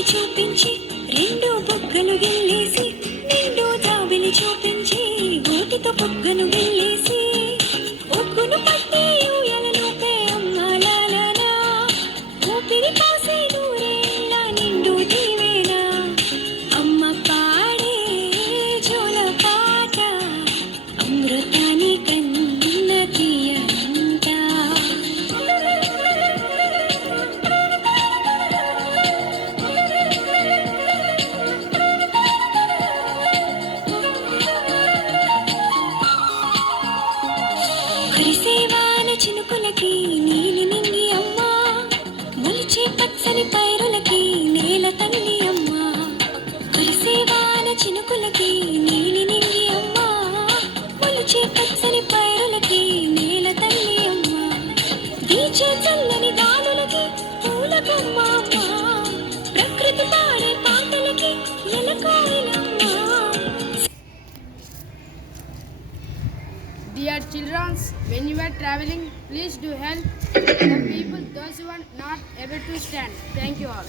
జాబిలి చూపించి రెండు బుగ్గలు గిల్లేసి నిండు జాబిలి చూపించి గోటితో బుగ్గను గిల్లేసి ఒగ్గును పట్టి ఊయలలోపే అమ్మాలాలనా ఊపిరి పోసే నూరేళ్ళ నిండు దీవేన అమ్మ పాడే జోల పాట అమృతాని కన్న తీయనంట. హరిసేవాన చినుకులకి నీలి నింగి అమ్మ మొలిచే పచ్చని పైరులకి నేల తల్లి అమ్మ. హరిసేవాన చినుకులకి నీలి నింగి అమ్మ మొలిచే పచ్చని పైరులకి నేల తల్లి అమ్మ. వీచే చల్లని గాలులకి పూల బొమ్మ అమ్మ ప్రకృతి పాడే పాటలకి ఎలకోయిలమ్మ. Dear children, when you are traveling, please do help the people, those who are not able to stand. Thank you all.